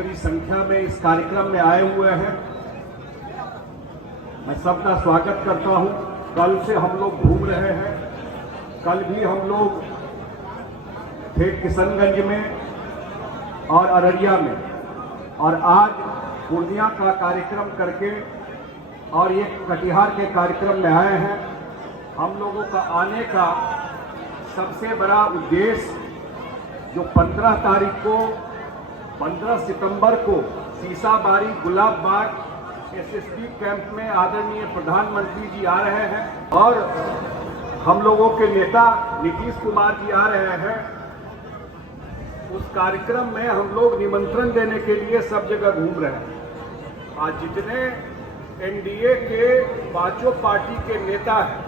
बड़ी संख्या में इस कार्यक्रम में आए हुए हैं। मैं सबका स्वागत करता हूं। कल से हम लोग घूम रहे हैं। कल भी हम लोग थे किशनगंज में और अररिया में, और आज पूर्णिया का कार्यक्रम करके और ये कटिहार के कार्यक्रम में आए हैं। हम लोगों का आने का सबसे बड़ा उद्देश्य जो 15 तारीख को 15 सितंबर को सीसाबाड़ी गुलाब बाग एसएसबी कैंप में आदरणीय प्रधानमंत्री जी आ रहे हैं और हम लोगों के नेता नीतीश कुमार जी आ रहे हैं। उस कार्यक्रम में हम लोग निमंत्रण देने के लिए सब जगह घूम रहे हैं। आज जितने एनडीए के पांचों पार्टी के नेता हैं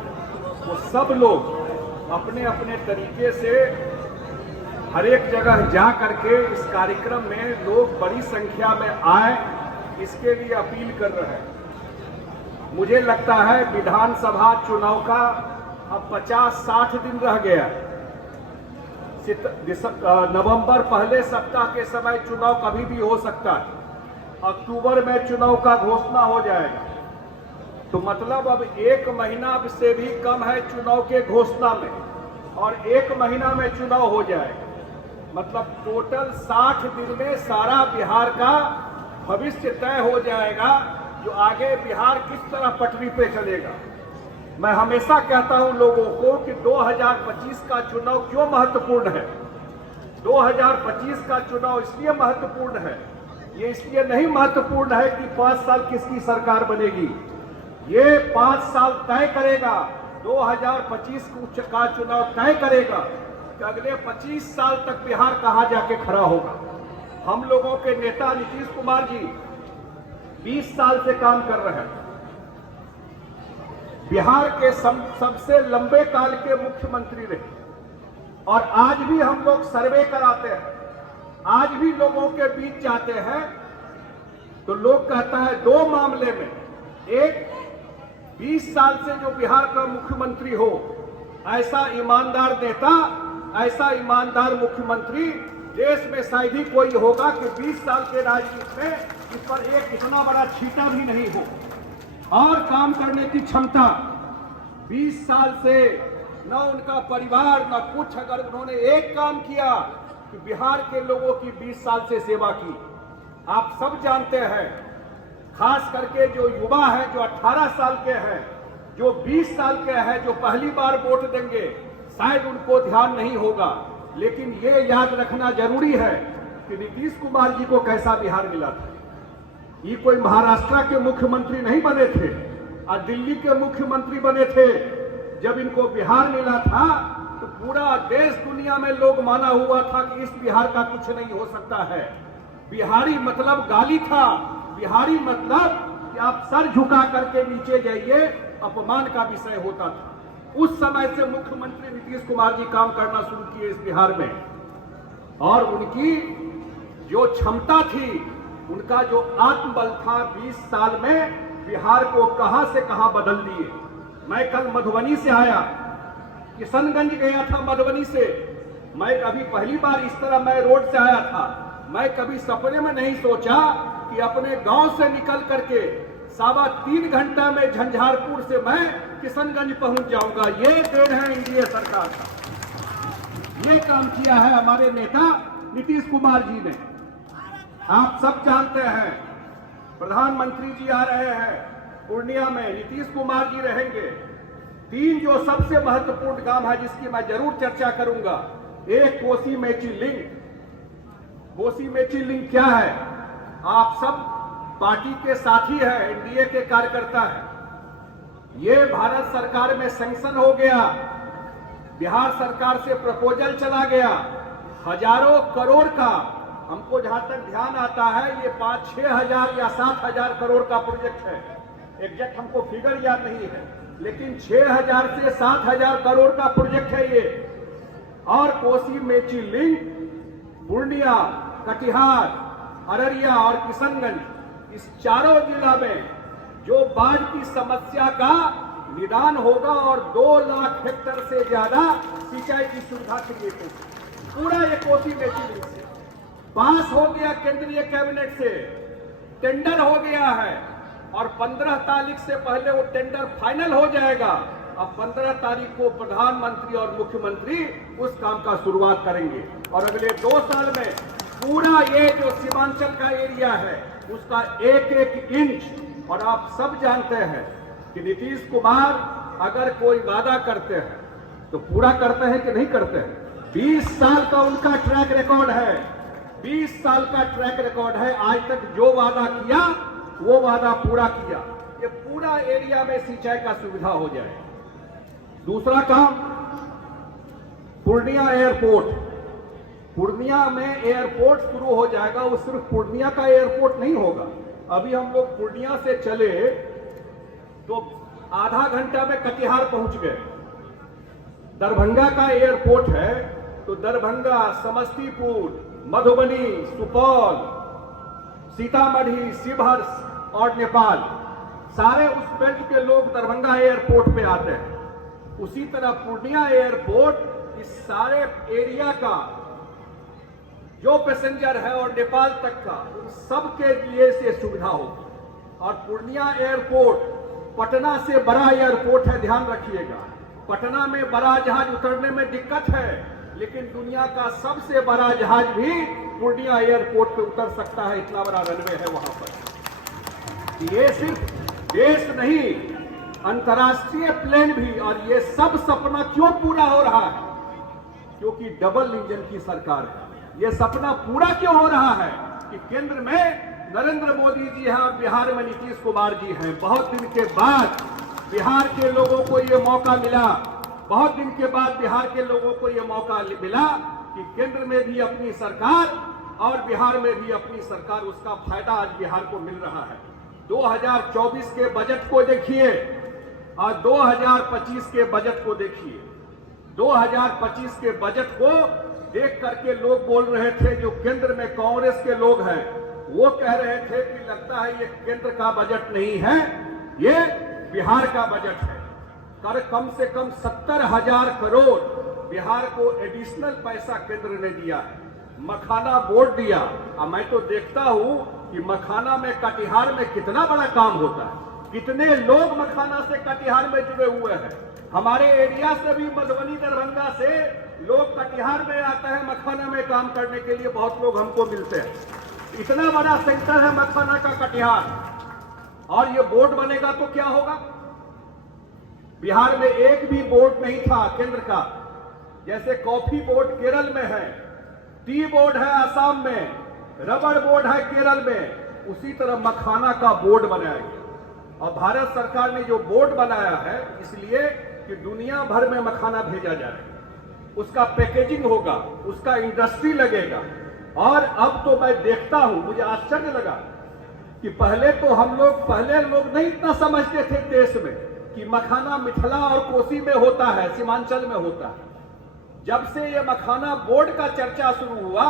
वो सब लोग अपने अपने तरीके से हर एक जगह जा करके इस कार्यक्रम में लोग बड़ी संख्या में आए, इसके लिए अपील कर रहे हैं। मुझे लगता है विधानसभा चुनाव का अब 50-60 दिन रह गया। नवंबर पहले सप्ताह के समय चुनाव कभी भी हो सकता है। अक्टूबर में चुनाव का घोषणा हो जाएगा, तो मतलब अब 1 महीना से भी कम है चुनाव के घोषणा में, और 1 महीना में चुनाव हो जाएगा। मतलब टोटल 60 दिन में सारा बिहार का भविष्य तय हो जाएगा, जो आगे बिहार किस तरह पटरी पे चलेगा। मैं हमेशा कहता हूं लोगों को कि 2025 का चुनाव क्यों महत्वपूर्ण है। 2025 का चुनाव इसलिए महत्वपूर्ण है, ये इसलिए नहीं महत्वपूर्ण है कि 5 साल किसकी सरकार बनेगी। ये 5 साल तय करेगा, 2025 का चुनाव तय करेगा कि अगले 25 साल तक बिहार कहां जाके खड़ा होगा। हम लोगों के नेता नीतीश कुमार जी 20 साल से काम कर रहे हैं। बिहार के सबसे लंबे काल के मुख्यमंत्री रहे, और आज भी हम लोग सर्वे कराते हैं, आज भी लोगों के बीच जाते हैं, तो लोग कहता है 2 मामले में, एक 20 साल से जो बिहार का मुख्यमंत्री हो, ऐसा ईमानदार नेता, ऐसा ईमानदार मुख्यमंत्री देश में शायद ही कोई होगा कि 20 साल के राजनीति में इस पर एक इतना बड़ा छींटा भी नहीं हो। और काम करने की क्षमता, 20 साल से न उनका परिवार न कुछ, अगर उन्होंने एक काम किया कि बिहार के लोगों की 20 साल से सेवा की। आप सब जानते हैं, खास करके जो युवा है, जो 18 साल के हैं, जो 20 साल के हैं, जो पहली बार वोट देंगे, शायद उनको ध्यान नहीं होगा, लेकिन ये याद रखना जरूरी है कि नीतीश कुमार जी को कैसा बिहार मिला था। ये कोई महाराष्ट्र के मुख्यमंत्री नहीं बने थे और दिल्ली के मुख्यमंत्री बने थे। जब इनको बिहार मिला था तो पूरा देश दुनिया में लोग माना हुआ था कि इस बिहार का कुछ नहीं हो सकता है। बिहारी मतलब गाली था, बिहारी मतलब कि आप सर झुका करके नीचे जाइए, अपमान का विषय होता था। उस समय से मुख्यमंत्री नीतीश कुमार जी काम करना शुरू किए इस बिहार में, और उनकी जो क्षमता थी, उनका जो आत्मबल था, 20 साल में बिहार को कहां से कहां बदल दिए। मैं कल मधुबनी से आया, किशनगंज गया था मधुबनी से। मैं कभी पहली बार इस तरह मैं रोड से आया था। मैं कभी सपने में नहीं सोचा कि अपने गांव से निकल करके 3.25 घंटा में झंझारपुर से मैं किशनगंज पहुंच जाऊंगा। ये देन है एनडीए सरकार का। ये काम किया है हमारे नेता नीतीश कुमार जी ने। आप सब जानते हैं, प्रधानमंत्री जी आ रहे हैं पूर्णिया में, नीतीश कुमार जी रहेंगे। 3 जो सबसे महत्वपूर्ण काम है जिसकी मैं जरूर चर्चा करूंगा, एक कोसी मेची लिंक। कोसी मेची लिंक क्या है? आप सब पार्टी के साथी हैं, एनडीए के कार्यकर्ता हैं। ये भारत सरकार में सैंक्शन हो गया, बिहार सरकार से प्रपोजल चला गया, हजारों करोड़ का। हमको जहां तक ध्यान आता है ये 5-6 हजार या 7 हजार करोड़ का प्रोजेक्ट है। एग्जैक्ट हमको फिगर याद नहीं है, लेकिन 6,000 से 7,000 करोड़ का प्रोजेक्ट है ये। और कोसी मेची लिंक पूर्णिया, कटिहार, अररिया और किशनगंज, इस चारों जिला में जो बाढ़ की समस्या का निदान होगा और 2 लाख हेक्टेयर से ज्यादा सिंचाई की सुविधा क्रिएट होगी, पूरा ये कोसी मेची लिंक से। पास हो गया केंद्रीय कैबिनेट से, टेंडर हो गया है और 15 तारीख से पहले वो टेंडर फाइनल हो जाएगा। अब 15 तारीख को प्रधानमंत्री और मुख्यमंत्री उस काम का शुरुआत करेंगे और अगले 2 साल में पूरा ये जो सीमांचल का एरिया है उसका एक एक इंच। और आप सब जानते हैं कि नीतीश कुमार अगर कोई वादा करते हैं तो पूरा करते हैं कि नहीं करते हैं। 20 साल का उनका ट्रैक रिकॉर्ड है, 20 साल का ट्रैक रिकॉर्ड है। आज तक जो वादा किया वो वादा पूरा किया। ये पूरा एरिया में सिंचाई का सुविधा हो जाए। दूसरा काम, पूर्णिया एयरपोर्ट। पूर्णिया में एयरपोर्ट शुरू हो जाएगा। वो सिर्फ पूर्णिया का एयरपोर्ट नहीं होगा। अभी हम लोग पूर्णिया से चले तो आधा घंटा में कटिहार पहुंच गए। दरभंगा का एयरपोर्ट है तो दरभंगा, समस्तीपुर, मधुबनी, सुपौल, सीतामढ़ी, शिवहर और नेपाल, सारे उस बेल्ट के लोग दरभंगा एयरपोर्ट पे आते हैं। उसी तरह पूर्णिया एयरपोर्ट इस सारे एरिया का जो पैसेंजर है और नेपाल तक का, उन सब के लिए से सुविधा होगी। और पूर्णिया एयरपोर्ट पटना से बड़ा एयरपोर्ट है, ध्यान रखिएगा। पटना में बड़ा जहाज उतरने में दिक्कत है, लेकिन दुनिया का सबसे बड़ा जहाज भी पूर्णिया एयरपोर्ट पे उतर सकता है, इतना बड़ा रनवे है वहां पर। ये सिर्फ देश नहीं, अंतर्राष्ट्रीय प्लेन भी। और ये सब सपना क्यों पूरा हो रहा है? क्योंकि डबल इंजन की सरकार है। ये सपना पूरा क्यों हो रहा है कि केंद्र में नरेंद्र मोदी जी हैं और बिहार में नीतीश कुमार जी हैं। बहुत दिन के बाद बिहार के लोगों को ये मौका मिला, बहुत दिन के बाद बिहार के लोगों को ये मौका मिला कि केंद्र में भी अपनी सरकार और बिहार में भी अपनी सरकार, उसका फायदा आज बिहार को मिल रहा है। 2024 के बजट को देखिए और 2025 के बजट को देखिए। 2025 के बजट को देख करके लोग बोल रहे थे, जो केंद्र में कांग्रेस के लोग हैं वो कह रहे थे कि लगता है ये केंद्र का बजट नहीं है, ये बिहार का बजट है। कर कम से कम 70,000 करोड़ बिहार को एडिशनल पैसा केंद्र ने दिया है। मखाना बोर्ड दिया। अब मैं तो देखता हूं कि मखाना में, कटिहार में कितना बड़ा काम होता है, कितने लोग मखाना से कटिहार में जुड़े हुए हैं। हमारे एरिया से भी, मधुबनी, दरभंगा से लोग कटिहार में आते हैं मखाना में काम करने के लिए। बहुत लोग हमको मिलते हैं। इतना बड़ा सेंटर है मखाना का कटिहार। और ये बोर्ड बनेगा तो क्या होगा? बिहार में एक भी बोर्ड नहीं था केंद्र का। जैसे कॉफी बोर्ड केरल में है, टी बोर्ड है असम में, रबड़ बोर्ड है केरल में, उसी तरह मखाना का बोर्ड बनाया गया। और भारत सरकार ने जो बोर्ड बनाया है इसलिए कि दुनिया भर में मखाना भेजा जाए, उसका पैकेजिंग होगा, उसका इंडस्ट्री लगेगा। और अब तो मैं देखता हूं, मुझे आश्चर्य लगा कि पहले लोग नहीं इतना समझते थे देश में कि मखाना मिथिला और कोसी में होता है, सीमांचल में होता है। जब से ये मखाना बोर्ड का चर्चा शुरू हुआ,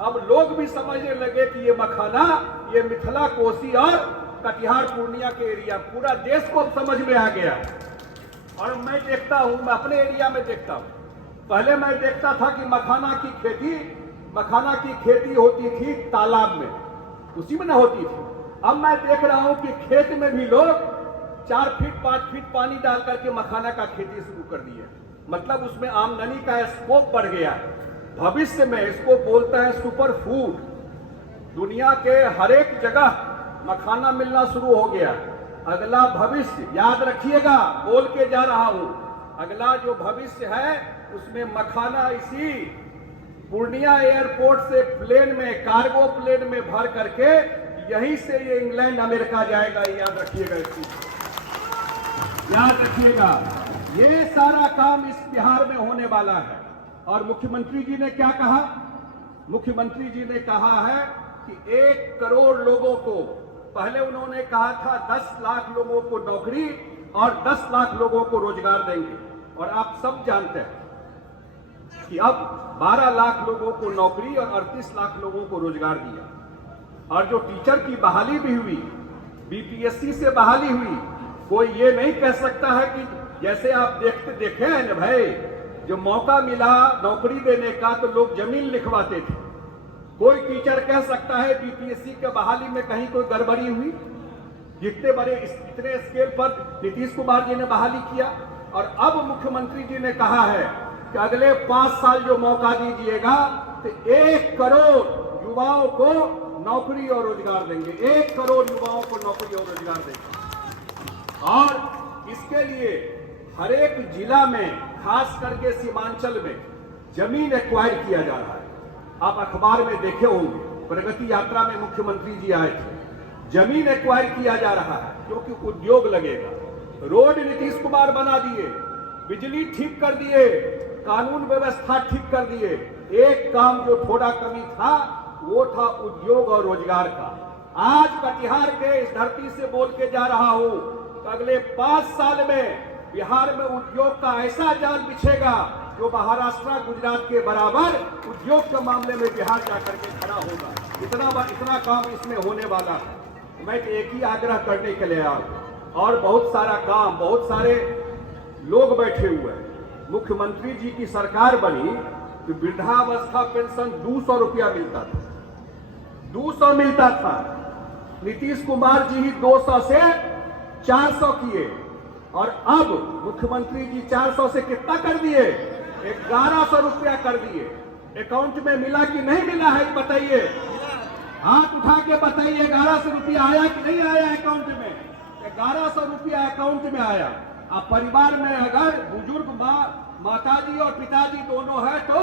अब लोग भी समझने लगे कि ये मखाना, ये मिथिला, कोसी और कटिहार, पूर्णिया के एरिया, पूरा देश को समझ में आ गया। और मैं देखता हूं, मैं अपने एरिया में देखता हूं, पहले मैं देखता था कि मखाना की खेती होती थी तालाब में, उसी में न होती थी। अब मैं देख रहा हूं कि खेत में भी लोग 4 फीट 5 फीट पानी डाल करके मखाना का खेती शुरू कर दी है। मतलब उसमें आमदनी का स्कोप बढ़ गया है। भविष्य में इसको बोलते हैं सुपर फूड। दुनिया के हर एक जगह मखाना मिलना शुरू हो गया। अगला भविष्य याद रखिएगा, बोल के जा रहा हूं, अगला जो भविष्य है उसमें मखाना इसी पूर्णिया एयरपोर्ट से प्लेन में, कार्गो प्लेन में भर करके यहीं से ये इंग्लैंड, अमेरिका जाएगा। याद रखिएगा, याद रखिएगा। ये सारा काम इस बिहार में होने वाला है। और मुख्यमंत्री जी ने क्या कहा? मुख्यमंत्री जी ने कहा है कि 1 करोड़ लोगों को, पहले उन्होंने कहा था 10 लाख लोगों को नौकरी और 10 लाख लोगों को रोजगार देंगे। और आप सब जानते हैं कि अब 12 लाख लोगों को नौकरी और 38 लाख लोगों को रोजगार दिया। और जो टीचर की बहाली भी हुई, बीपीएससी से बहाली हुई, कोई ये नहीं कह सकता है कि जैसे आप देखे हैं ना भाई, जो मौका मिला नौकरी देने का तो लोग जमीन लिखवाते थे। कोई टीचर कह सकता है बीपीएससी के बहाली में कहीं कोई गड़बड़ी हुई? इतने स्केल पर नीतीश कुमार जी ने बहाली किया, और अब मुख्यमंत्री जी ने कहा है कि अगले 5 साल जो मौका दीजिएगा तो 1 करोड़ युवाओं को नौकरी और रोजगार देंगे। 1 करोड़ युवाओं को नौकरी और रोजगार देंगे। और इसके लिए हर एक जिला में, खास करके सीमांचल में जमीन एक्वायर किया जा रहा है। आप अखबार में देखे होंगे, प्रगति यात्रा में मुख्यमंत्री जी आए थे। जमीन एक्वायर किया जा रहा है क्योंकि उद्योग लगेगा। रोड नीतीश कुमार बना दिए, बिजली ठीक कर दिए, कानून व्यवस्था ठीक कर दिए। एक काम जो थोड़ा कमी था वो था उद्योग और रोजगार का। आज कटिहार के इस धरती से बोल के जा रहा हूं कि अगले 5 साल में बिहार में उद्योग का ऐसा जाल बिछेगा जो महाराष्ट्र गुजरात के बराबर उद्योग के मामले में बिहार जाकर के खड़ा होगा। इतना काम इसमें होने वाला है। मैं तो एक ही आग्रह करने के लिए आया, और बहुत सारा काम, बहुत सारे लोग बैठे हुए हैं। मुख्यमंत्री जी की सरकार बनी तो वृद्धावस्था पेंशन 200 रुपया मिलता था, 200 मिलता था। नीतीश कुमार जी ही 200 से 400 किए, और अब मुख्यमंत्री जी 400 से कितना कर दिए? 1100 रुपया कर दिए। अकाउंट में मिला कि नहीं मिला है बताइए, हाथ उठा के बताइए। 1100 रुपया आया कि नहीं आया अकाउंट में? 1100 रुपया अकाउंट में आया। अब परिवार में अगर बुजुर्ग माताजी और पिताजी दोनों है तो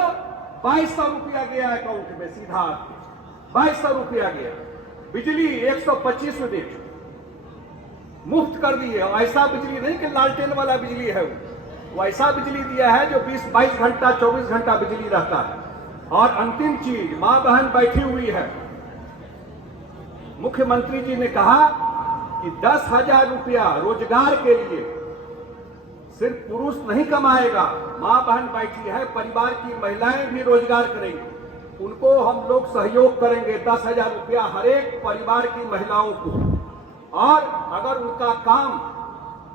2200 रुपया गया अकाउंट में, सीधा 2200 रुपया गया। बिजली 125 यूनिट मुफ्त कर दी है। ऐसा बिजली नहीं कि लालटेन वाला बिजली है, वो ऐसा बिजली दिया है जो 20-22 घंटा 24 घंटा बिजली रहता है। और अंतिम चीज, मां बहन बैठी हुई है। मुख्यमंत्री जी ने कहा कि 10,000 रुपया रोजगार के लिए सिर्फ पुरुष नहीं कमाएगा, मां बहन बैठी है, परिवार की महिलाएं भी रोजगार करेंगी, उनको हम लोग सहयोग करेंगे। 10,000 रुपया हर एक परिवार की महिलाओं को। और अगर उनका काम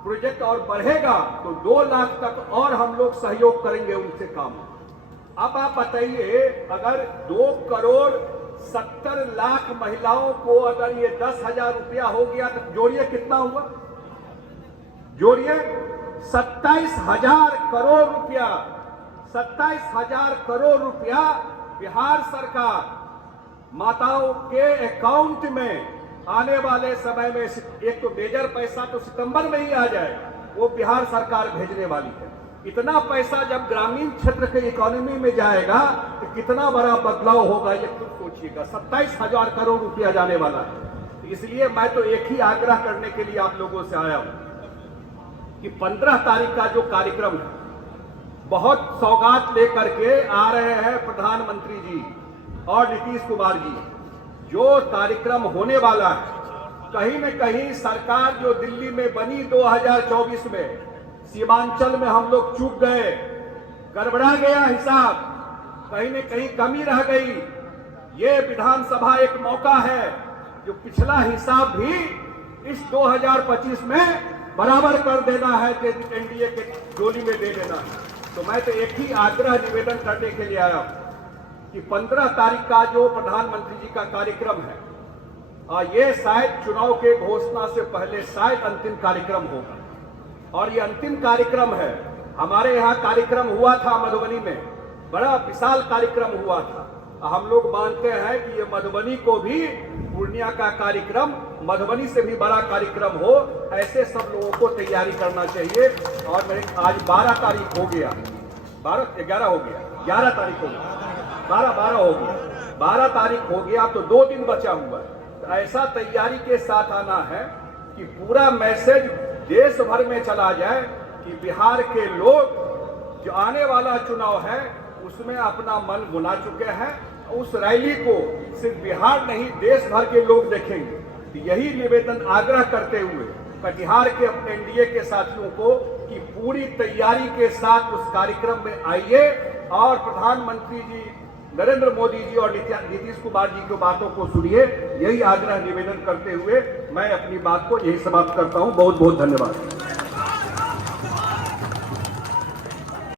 प्रोजेक्ट और बढ़ेगा तो 2 लाख तक और हम लोग सहयोग करेंगे उनसे काम। अब आप बताइए, अगर 2 करोड़ 70 लाख महिलाओं को अगर ये 10,000 रुपया हो गया तो जोड़िए कितना हुआ? जोड़िए 27,000 करोड़ रुपया। 27,000 करोड़ रुपया बिहार सरकार माताओं के अकाउंट में आने वाले समय में, एक तो मेजर पैसा तो सितंबर में ही आ जाएगा, वो बिहार सरकार भेजने वाली है। इतना पैसा जब ग्रामीण क्षेत्र के इकोनॉमी में जाएगा तो कितना बड़ा बदलाव होगा, ये खुद सोचिएगा। 27,000 करोड़ रुपया जाने वाला है। इसलिए मैं तो एक ही आग्रह करने के लिए आप लोगों से आया हूं कि 15 तारीख का जो कार्यक्रम है, बहुत सौगात लेकर के आ रहे हैं प्रधानमंत्री जी और नीतीश कुमार जी। जो कार्यक्रम होने वाला है, कहीं न कहीं सरकार जो दिल्ली में बनी 2024 में, सीमांचल में हम लोग चूक गए, गड़बड़ा गया हिसाब, कहीं न कहीं कमी रह गई। ये विधानसभा एक मौका है जो पिछला हिसाब भी इस 2025 में बराबर कर देना है, एनडीए के झोली में दे देना है। तो मैं तो एक ही आग्रह निवेदन करने के लिए आया हूं कि 15 तारीख का जो प्रधानमंत्री जी का कार्यक्रम है, ये शायद चुनाव के घोषणा से पहले शायद अंतिम कार्यक्रम होगा। और ये अंतिम कार्यक्रम है। हमारे यहाँ कार्यक्रम हुआ था मधुबनी में, बड़ा विशाल कार्यक्रम हुआ था। हम लोग मानते हैं कि ये मधुबनी को भी, पूर्णिया का कार्यक्रम मधुबनी से भी बड़ा कार्यक्रम हो, ऐसे सब लोगों को तैयारी करना चाहिए। और मेरे आज 12 तारीख हो गया, 11 हो गया, 11 तारीख हो गया, 12 हो गया, 12 तारीख हो गया, तो 2 दिन बचा हुआ है। तो ऐसा तैयारी के साथ आना है कि पूरा मैसेज देश भर में चला जाए कि बिहार के लोग जो आने वाला चुनाव है उसमें अपना मन बुना चुके हैं। उस रैली को सिर्फ बिहार नहीं, देश भर के लोग देखेंगे। तो यही निवेदन आग्रह करते हुए कटिहार के अपने एनडीए के साथियों को कि पूरी तैयारी के साथ उस कार्यक्रम में आइए और प्रधानमंत्री जी नरेंद्र मोदी जी और नीतीश कुमार जी की बातों को सुनिए। यही आग्रह निवेदन करते हुए मैं अपनी बात को यही समाप्त करता हूं। बहुत बहुत धन्यवाद।